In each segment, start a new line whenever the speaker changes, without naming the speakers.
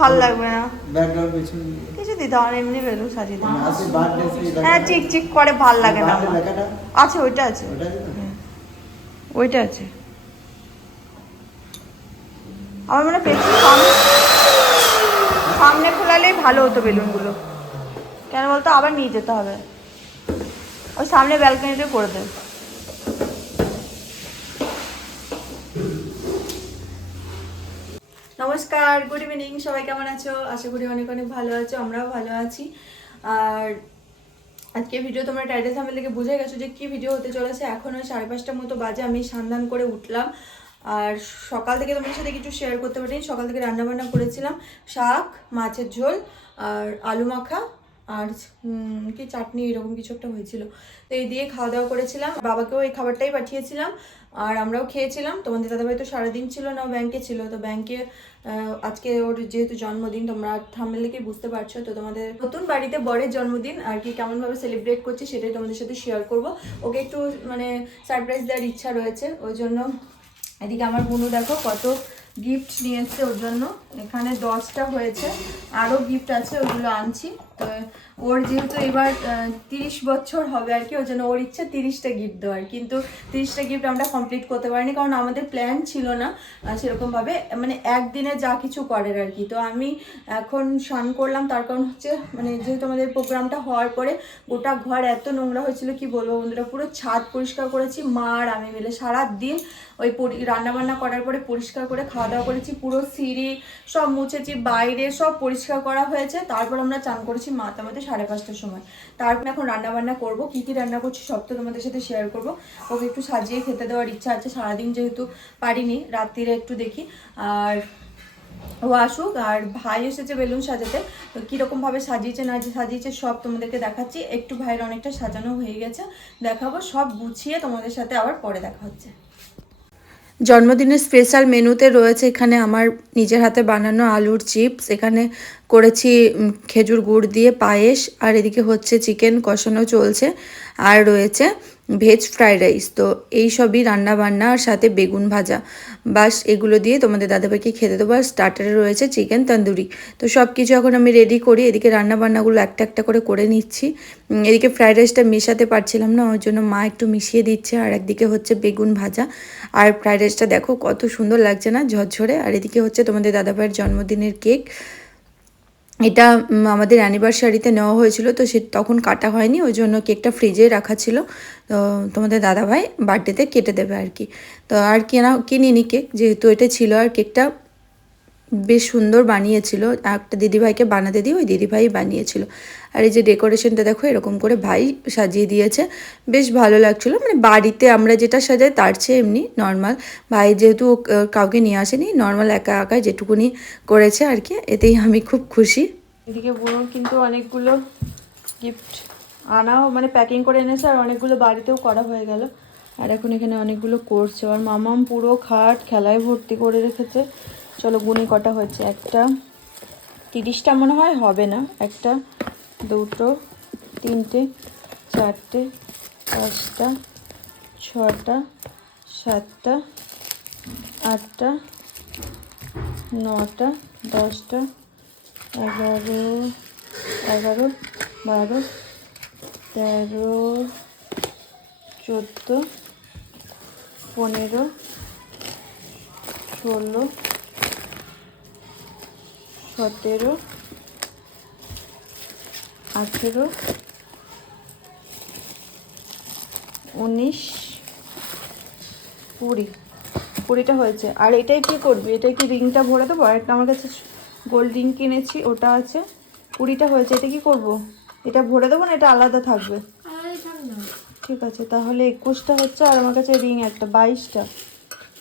ভালো লাগবে না।
ব্যাকগ্রাউন্ড পেছন
কিছু দিতে হবে এমনি বেলুন সাজিয়ে দিতে
আছে বার্থডে সেই
হ্যাঁ চিক চিক করে ভালো লাগে না আছে ওইটা আছে।
ওটা আছে
ওইটা আছে। আমার মনে হয় সামনে সামনে খোলালেই ভালো হতো বেলুনগুলো। কেন বলতো? আবার নিয়ে যেতে হবে। ওই সামনে ব্যালকনিতে করে দেবে নমস্কার গুড ইভিনিং সবাই কেমন আছো? আশা করি অনেক অনেক ভালো আছো, আমরাও ভালো আছি। আর আজকে ভিডিও তোমরা টাইটেল থাম্বেল থেকে বুঝে গেছো যে কি ভিডিও হতে চলেছে। এখন ওই সাড়ে পাঁচটার মতো বাজে, আমি সান্ধান করে উঠলাম। আর সকাল থেকে তোমার সাথে কিছু শেয়ার করতে পারিনি, সকাল থেকে রান্নাবান্না করেছিলাম। শাক, মাছের ঝোল আর আলু মাখা। আর কি চাটনি, এরকম কিছু একটা হয়েছিল। তো এই দিয়ে খাওয়া দাওয়া করেছিলাম। বাবাকেও এই খাবারটাই পাঠিয়েছিলাম। আর আমরাও খেয়েছিলাম। তোমাদের দাদাভাই তো সারাদিন ছিল না ব্যাংকে ছিল। তো ব্যাংকে আজকে ওর যেহেতু জন্মদিন, তোমরা থামলে দেখে বুঝতে পারছ। তো তোমাদের নতুন বাড়িতে বরের জন্মদিন আর কি কেমনভাবে সেলিব্রেট করছি সেটাই তোমাদের সাথে শেয়ার করব। ওকে একটু মানে সারপ্রাইজ দেওয়ার ইচ্ছা রয়েছে। ওই জন্য এদিকে আমার বোনু দেখো কত গিফট নিয়ে এসছে ওর জন্য। এখানে দশটা হয়েছে। আরও গিফট আছে, ওগুলো আনছি। তো ওর যেহেতু এবার তিরিশ বছর হবে আর কি ওই জন্য ওর ইচ্ছে তিরিশটা গিফট দেওয়ার। কিন্তু তিরিশটা গিফট আমরা কমপ্লিট করতে পারিনি, কারণ আমাদের প্ল্যান ছিল না সেরকমভাবে মানে একদিনে যা কিছু করার আর কি। তো আমি এখন স্নান করলাম, তার কারণ হচ্ছে মানে যেহেতু আমাদের প্রোগ্রামটা হওয়ার পরে গোটা ঘর এত নোংরা হয়েছিল, কি বলব বন্ধুরা, পুরো ছাদ পরিষ্কার করেছি, মা আর আমি মিলে সারা দিন ওই রান্না বান্না করার পরে পরিষ্কার করে খাওয়া দাওয়া করেছি, পুরো সিঁড়ি সব মুছেছি, বাইরে সব পরিষ্কার করা হয়েছে। তারপর আমরা চান করেছি মাতামাতে সাড়ে পাঁচটার সময়। তারপর এখন রান্না বান্না করব, কী কী রান্না করছি সব তো তোমাদের সাথে শেয়ার করব। ওকে একটু সাজিয়ে খেতে দেওয়ার ইচ্ছা আছে, সারাদিন যেহেতু পারিনি, রাত্রিরে একটু দেখি। আর ও আসুক, আর ভাই এসেছে বেলুন সাজাতে। তো কীরকম ভাবে সাজিয়েছে, না সাজিয়েছে সব তোমাদেরকে দেখাচ্ছি। একটু ভাইয়ের অনেকটা সাজানো হয়ে গেছে, দেখাবো, সব গুছিয়ে তোমাদের সাথে আবার পরে দেখা হচ্ছে। জন্মদিনের স্পেশাল মেনুতে রয়েছে এখানে আমার নিজের হাতে বানানো আলুর চিপস এখানে করেছি খেজুর গুড় দিয়ে পায়েস, আর এদিকে হচ্ছে চিকেন কষানো চলছে, আর রয়েছে ভেজ ফ্রাইড রাইস। তো এই সবই রান্না বান্না আর সাথে বেগুন ভাজা। বাস এগুলো দিয়ে তোমাদের দাদাভাইকে খেতে দেবো। আর স্টার্টারে রয়েছে চিকেন তন্দুরি তো সব কিছু এখন আমি রেডি করি। এদিকে রান্না বান্নাগুলো একটা একটা করে করে নিচ্ছি। এদিকে ফ্রাইড রাইসটা মেশাতে পারছিলাম না। ওর জন্য মা একটু মিশিয়ে দিচ্ছে। আর একদিকে হচ্ছে বেগুন ভাজা। আর ফ্রাইড রাইসটা দেখো কত সুন্দর লাগছে না ঝরঝরে। আর এদিকে হচ্ছে তোমাদের দাদাভাইয়ের জন্মদিনের কেক এটা আমাদের অ্যানিভার্সারিতে নেওয়া হয়েছিল, তো সে তখন কাটা হয়নি, ওই জন্য কেকটা ফ্রিজে রাখা ছিল। তো তোমাদের দাদাভাই বার্থডেতে কেটে দেবে আর কি। তো আর কেনা, কিনিনি কেক যেহেতু এটা ছিল আর কেকটা বেশ সুন্দর বানিয়েছিল। একটা দিদিভাইকে বানাতে দিয়ে ওই দিদিভাই বানিয়েছিল। আর এই যে ডেকোরেশনটা দেখো, এরকম করে ভাই সাজিয়ে দিয়েছে। বেশ ভালো লাগছিল। মানে বাড়িতে আমরা যেটা সাজাই তার চেয়ে এমনি নর্মাল ভাই যেহেতু কাউকে নিয়ে আসেনি নর্মাল একা একাই যেটুকুনি করেছে আর কি, এতেই আমি খুব খুশি। এদিকে বোনর কিন্তু অনেকগুলো গিফট আনাও মানে প্যাকিং করে এনেছে আর অনেকগুলো বাড়িতেও করা হয়ে গেল। আর এখন এখানে অনেকগুলো করছে। আর মামাম পুরো খাট, খেলায় ভর্তি করে রেখেছে। চলো গুনি কটা হচ্ছে একটা তিরিশটা মনে হয়, হবে না, একটা, দুটো, তিনটে, চারটে, পাঁচটা, ছটা, সাতটা, আটটা, নটা, দশটা, এগারো এগারো, বারো, তেরো, চোদ্দ, পনেরো, ষোলো সতেরো আঠেরো উনিশ কুড়ি। কুড়িটা হয়েছে। আর এটাই কি করবি? এটাই কি রিংটা ভরে দেবো? আর একটা আমার কাছে গোল্ড রিং কিনেছি ওটা আছে। কুড়িটা হয়েছে এটা কি করব? এটা ভরে দেবো না? এটা আলাদা থাকবে? ঠিক আছে তাহলে একুশটা হচ্ছে আর আমার কাছে রিং একটা। বাইশটা।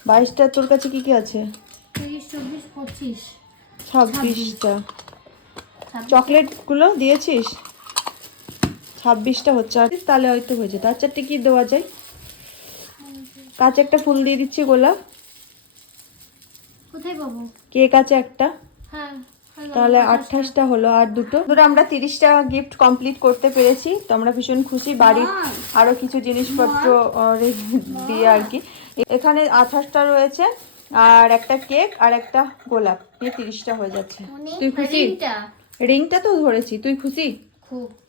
বাইশটা তোর কাছে কি কি আছে?
তিরিশ চব্বিশ পঁচিশ।
ছাব্বিশটা। চকলেটগুলো দিয়েছিস? ছাব্বিশটা হচ্ছে। আর তাহলে হয়তো হয়েছে। তার চারটে কি দেওয়া যায়? কাছে একটা ফুল দিয়ে দিচ্ছি গোলাপ।
কোথায় পাবো?
কেক আছে একটা।
হ্যাঁ
তাহলে আঠাশটা হলো আর দুটো। ধরো আমরা তিরিশটা গিফট কমপ্লিট করতে পেরেছি। তো আমরা ভীষণ খুশি। বাড়ির আরও কিছু জিনিসপত্র দিয়ে আর কি। এখানে আঠাশটা রয়েছে। আর একটা কেক আর একটা গোলাপ। নিয়ে তিরিশটা হয়ে যাচ্ছে। তুই খুশি?
রিংটা
তো ধরেছি। তুই খুশি?
খুব।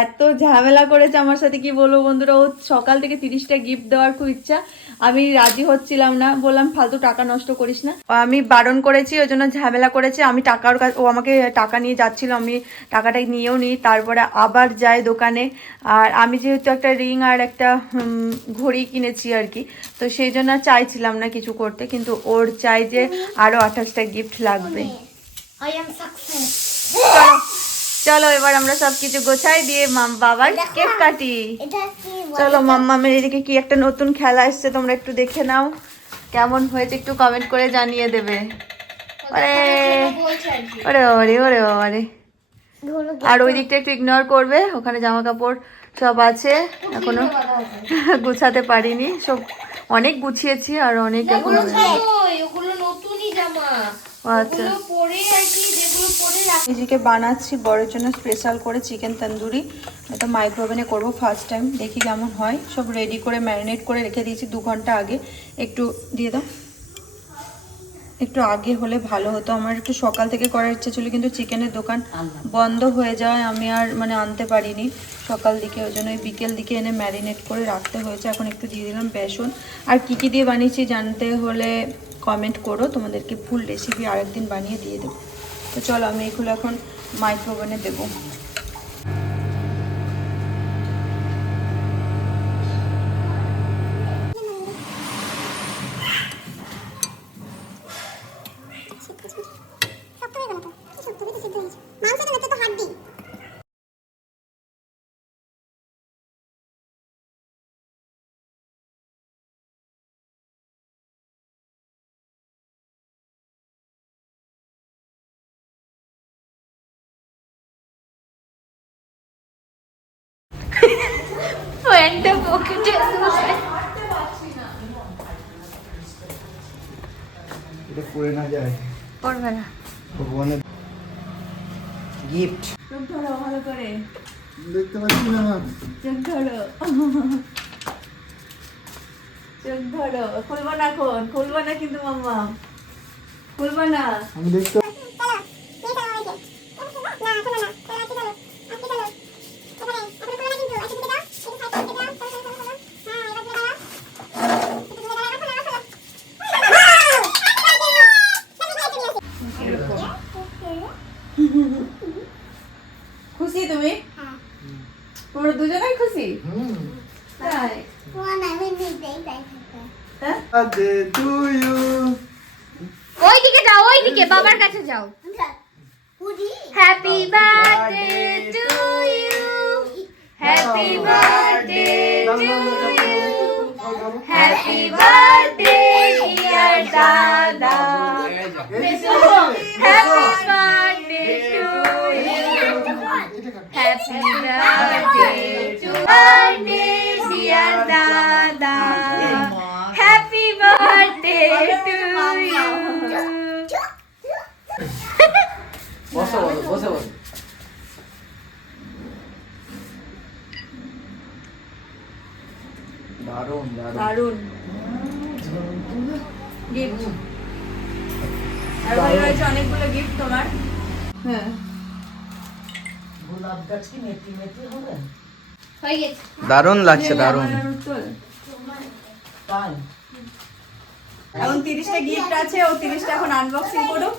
এত ঝামেলা করেছে আমার সাথে কি বলব বন্ধুরা? ও সকাল থেকে তিরিশটা গিফট দেওয়ার খুব ইচ্ছা। আমি রাজি হচ্ছিলাম না বললাম ফালতু টাকা নষ্ট করিস না। আমি বারণ করেছি ওই জন্য ঝামেলা করেছে। আমি টাকার কাছে ও আমাকে টাকা নিয়ে যাচ্ছিল আমি টাকাটা নিয়েও নিই তারপরে আবার যাই দোকানে। আর আমি যেহেতু একটা রিং আর একটা ঘড়ি কিনেছি আর কি তো সেই জন্য চাইছিলাম না কিছু করতে। কিন্তু ওর চাই যে আরও আঠাশটা গিফট লাগবে। চলো এবার আমরা সব কিছু গোছাই দিয়ে মাম বাবার কেক কাটি। চলো মাম্মামের এদিকে কি একটা নতুন খেলা এসছে তোমরা একটু দেখে নাও। কেমন হয়েছে একটু কমেন্ট করে জানিয়ে দেবে।
আর
ওরে ওরে ওরে ওরে আর ওই দিকটা একটু ইগনোর করবে ওখানে জামা কাপড় সব আছে এখনও গুছাতে পারিনি সব অনেক গুছিয়েছি আর অনেক এখনও আচ্ছা।
ওগুলো পরে আর কি যেগুলো পরে রাখ
নিজেকে বানাচ্ছি বড়ের জন্য স্পেশাল করে চিকেন তন্দুরি। এটা মাইক্রোওভেনে করব ফার্স্ট টাইম দেখি কেমন হয়। সব রেডি করে ম্যারিনেট করে রেখে দিয়েছি দু ঘণ্টা আগে। একটু দিয়ে দাও। একটু আগে হলে ভালো হতো। আমার একটু সকাল থেকে করার ইচ্ছে ছিল, কিন্তু চিকেনের দোকান বন্ধ হয়ে যাওয়ায় আমি আর মানে আনতে পারিনি। সকাল দিকে, ওই জন্য বিকেল দিকে এনে ম্যারিনেট করে রাখতে হয়েছে। এখন একটু দিয়ে দিলাম বেসন। আর কি কি দিয়ে বানিয়েছি জানতে হলে কমেন্ট করো। তোমাদেরকে ফুল রেসিপি আরেকদিন বানিয়ে দিয়ে দেবো। তো চলো আমি এগুলো এখন মাইক্রোওভেনে দেবো।
প্যান্টটা পকেটে
এটা পড়ে না যায়
পড়বে না
ভগবানের গিফট
চোখ ধরো ভালো করে
দেখতে পাচ্ছি না
চোখ ধরো চোখ ধরো খুলবো না এখন খুলবো না কিন্তু মাম্মা খুলবো না
আমি দেখতে
খুশি তুমি? তোমরা দুজনেই খুশি? তাই? হ্যাঁ?
আদে টু ইউ।
ওই দিকে যাও ওই দিকে বাবার কাছে যাও। Happy birthday to you happy birthday to you happy birthday dear happy birthday to you
বসো বলো বসে বলো দারুণ দারুণ
দারুণ গিফট আর ভাই রয়েছে অনেকগুলো গিফট তোমার হ্যাঁ
হয়ে গেছে।
দারুণ লাগছে দারুণ।
আমার এখন তিরিশটা গিফট আছে ও তিরিশটা এখন আনবক্সিং করুক।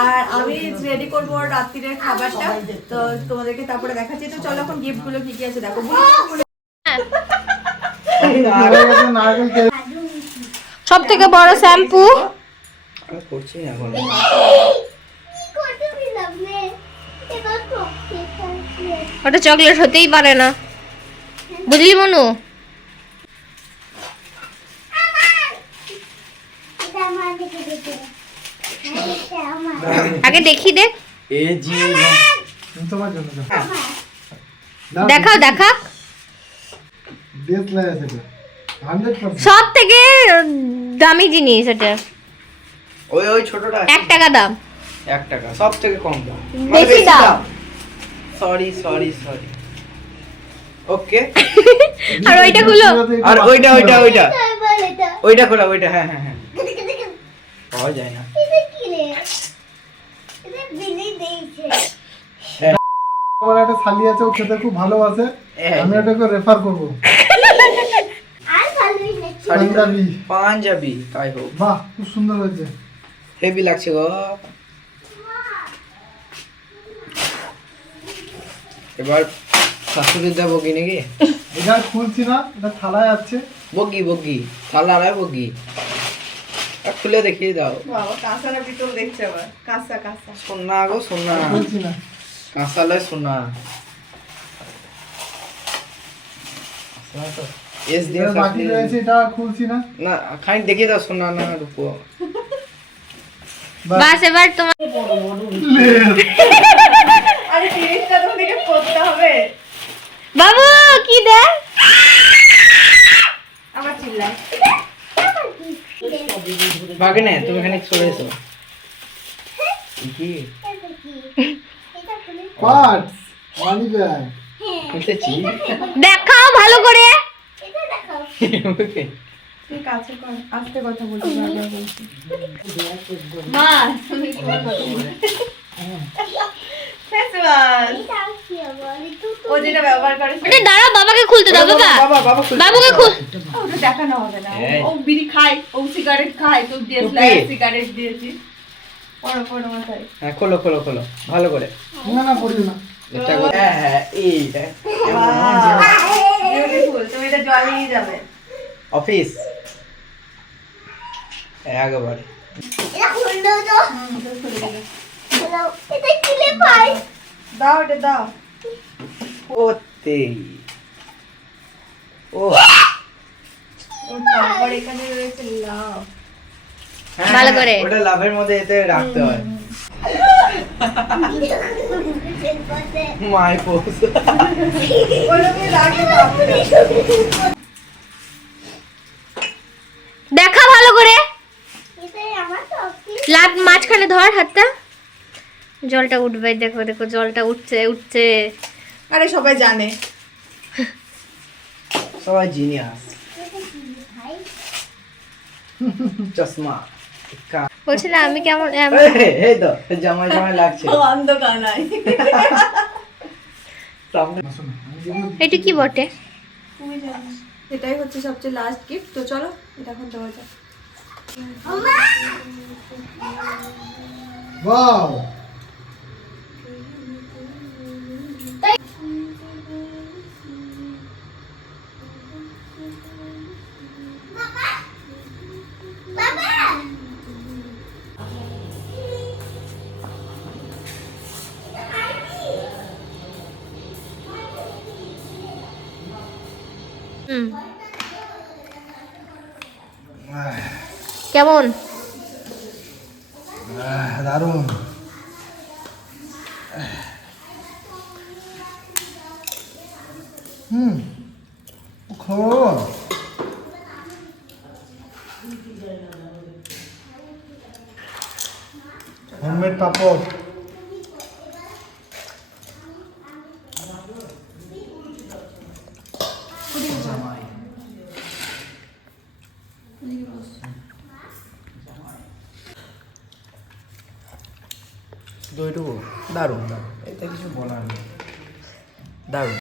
আর আমি রেডি করব রাত্রিরের খাবারটা। তো তোমাদেরকে তারপরে দেখাচ্ছি। তো চলো এখন গিফটগুলো কি কি আছে দেখো।
সব থেকে বড় শ্যাম্পু।
করছি এখন।
ওটা চকলেট হতেই পারে না। বুঝলি মনু? আগে দেখি
দেখ
দেখাও দেখা
দেশ লাগে সেটা হান্ড্রেড পার্সেন্ট
সব থেকে দামি জিনিস এটা।
ওই ওই ছোটটা।
এক টাকা দাম।
এক টাকা সব থেকে কম দাম।
বেশি দাম।
সরি সরি সরি ওকে
আর ওইটা খুলো।
আর ওইটা ওইটা ওইটা। ওইটা খোলা ওইটা হ্যাঁ হ্যাঁ হ্যাঁ। পাওয়া যায় না।
আমার একটা শালি আছে ও খেতে খুব ভালোবাসে। আমি এটাকে রেফার করব। পাঞ্জাবি।
পাঞ্জাবি তাই হোক।
বাহ খুব সুন্দর হয়েছে।
হেভি লাগছে গো। এবার শাশুড়ি দেবো কি নাকি?
এটা খুলছি না এটা থালায় আছে।
বগি বগি থালা আড়াই বগি। আর খুলে দেখিয়ে দাও।
বাবা কাঁসা না পিতল দেখছে আবার। কাঁসা কাঁসা।
সোনা গো সোনা।
খুলছি না।
কাঁসালে সোনা। এস দিয়ে
বাকি রয়েছে এটা খুলছি না।
না খানিক দেখিয়ে দাও সোনা না রূপো।
বাস। এবার তোমার
আরে জিনিসটা তো থেকে করতে হবে
বাবু কি দে
আবার চিল্লাই
বাকি নে তুমি এখানে সরে এসো। কি
পার্টস ব্যাগ
দেখাও ভালো করে।
তুই কাছে কর আস্তে কথা বলছি বারবার বলছি মা তুমি কথা বলো ফেসওয়াশ। ও যেটা ব্যবহার করে
আরে দাঁড়াও বাবাকে খুলতে দাও বাবা বাবুকে খুল
ওটা দেখানো হবে না। ও বিড়ি খায় ও সিগারেট খায় তো। ডিএসএলআর সিগারেট দিয়েছি। পড়ো পড়ো মাথায়।
হ্যাঁ খোলো খোলো খোলো। ভালো করে।
না না পড়ি না।
এটা হ্যাঁ হ্যাঁ এইটা
বিউটিফুল তুমি এটা জল যাবে।
অফিস। একবারে
দাও এটা দাও।
ওতে ও
ও তারপর এখানে রয়েছে লাভ
ভালো করে।
ওটা লাভের মধ্যে এতে রাখতে হয়। মাই পোস
ওটা তুমি রাখো না
দেখা ভালো করে লাভ মাঝখানে ধর হাতটা। জলটা উঠবে দেখো দেখো জলটা উঠছে উঠছে।
আরে সবাই জানে।
সবাই জিনিয়াস চশমা
আমি কেমন
এই, তো জামাই জামাই লাগছে।
আমি যেগুলো
এটা কি বটে?
এটাই হচ্ছে সবচেয়ে লাস্ট গিফট তো চলো এটা এখন দেওয়া যাক।
ওয়াও
কেমন?
দারুণ। হুম খোল। হোমমেড পাপড়।